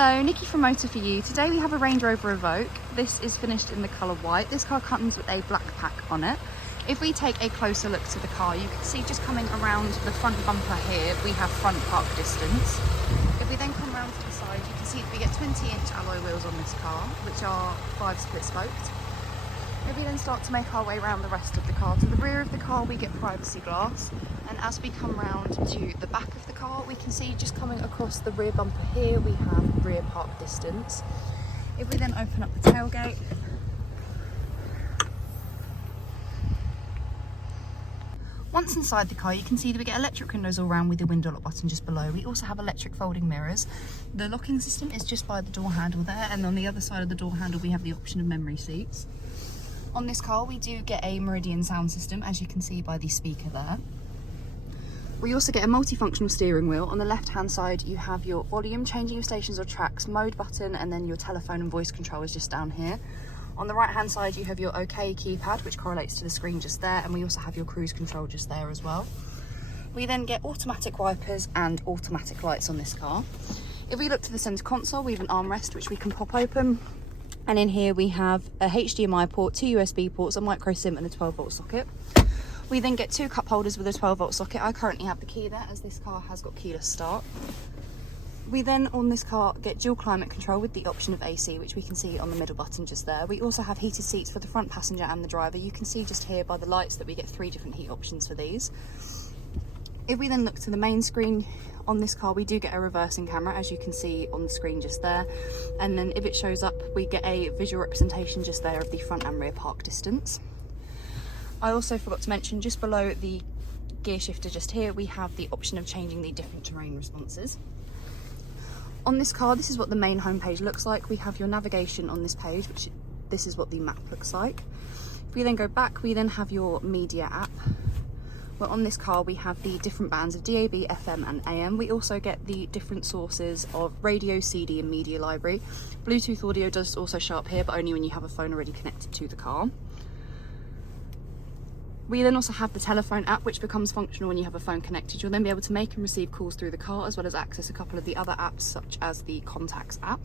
Hello, Nikki from Motor4U. Today we have a Range Rover EVOQUE. This is finished in the colour white. This car comes with a black pack on it. If we take a closer look to the car, you can see just coming around the front bumper here, we have front park distance. If we then come around to the side, you can see that we get 20-inch alloy wheels on this car, which are 5 split spoked. If we then start to make our way around the rest of the car, to the rear of the car we get privacy glass, and as we come round to the back of the car we can see just coming across the rear bumper here we have rear park distance. If we then open up the tailgate, once inside the car you can see that we get electric windows all round with the window lock button just below. We also have electric folding mirrors. The locking system is just by the door handle there, and on the other side of the door handle we have the option of memory seats. On this car we do get a Meridian sound system, as you can see by the speaker there. We also get a multifunctional steering wheel. On the left hand side you have your volume, changing your stations or tracks, mode button, and then your telephone and voice control is just down here. On the right hand side you have your OK keypad, which correlates to the screen just there, and we also have your cruise control just there as well. We then get automatic wipers and automatic lights on this car. If we look to the centre console, we have an armrest which we can pop open. And in here we have a HDMI port, 2 USB ports, a micro SIM and a 12-volt socket. We then get 2 cup holders with a 12-volt socket. I currently have the key there as this car has got keyless start. We then on this car get dual climate control with the option of AC, which we can see on the middle button just there. We also have heated seats for the front passenger and the driver. You can see just here by the lights that we get 3 different heat options for these. If we then look to the main screen, on this car we do get a reversing camera, as you can see on the screen just there, and then if it shows up we get a visual representation just there of the front and rear park distance. I also forgot to mention just below the gear shifter just here we have the option of changing the different terrain responses. On this car this is what the main homepage looks like. We have your navigation on this page, which this is what the map looks like. If we then go back we then have your media app. Well, on this car we have the different bands of DAB, FM and AM. We also get the different sources of radio, CD and media library. Bluetooth audio does also show up here, but only when you have a phone already connected to the car. We then also have the telephone app, which becomes functional when you have a phone connected. You'll then be able to make and receive calls through the car, as well as access a couple of the other apps such as the contacts app.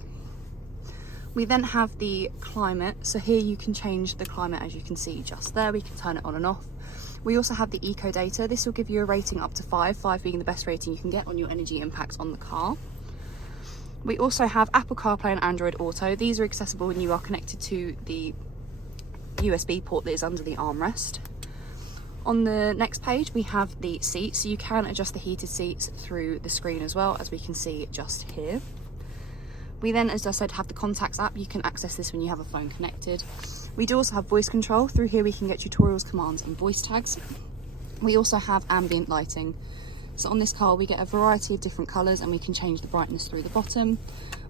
We then have the climate, so here you can change the climate, as you can see just there. We can turn it on and off. We also have the eco data. This will give you a rating up to 5 being the best rating you can get on your energy impact on the car. We also have Apple CarPlay and Android Auto. These are accessible when you are connected to the USB port that is under the armrest. On the next page we have the seats, so you can adjust the heated seats through the screen as well, as we can see just here. We then, as I said, have the contacts app. You can access this when you have a phone connected. We do also have voice control. Through here we can get tutorials, commands and voice tags. We also have ambient lighting. So on this car we get a variety of different colours and we can change the brightness through the bottom.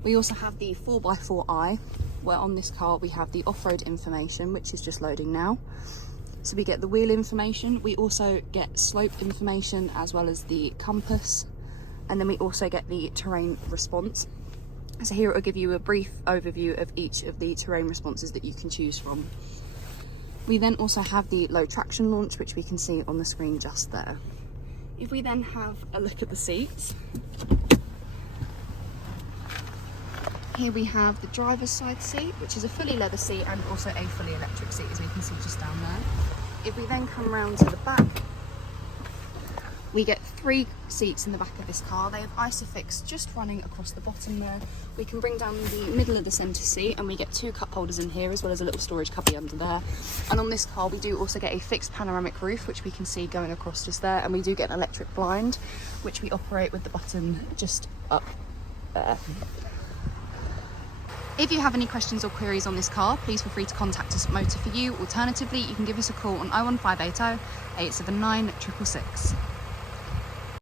We also have the 4x4i, where on this car we have the off-road information, which is just loading now. So we get the wheel information. We also get slope information as well as the compass. And then we also get the terrain response. So here it will give you a brief overview of each of the terrain responses that you can choose from. We then also have the low traction launch, which we can see on the screen just there. If we then have a look at the seats, here we have the driver's side seat, which is a fully leather seat and also a fully electric seat, as we can see just down there. If we then come round to the back, we get 3 seats in the back of this car. They have ISOFIX just running across the bottom there. We can bring down the middle of the centre seat and we get 2 cup holders in here, as well as a little storage cubby under there. And on this car we do also get a fixed panoramic roof, which we can see going across just there, and we do get an electric blind, which we operate with the button just up there. If you have any questions or queries on this car, please feel free to contact us at Motor4U. Alternatively, you can give us a call on 01580 879 666.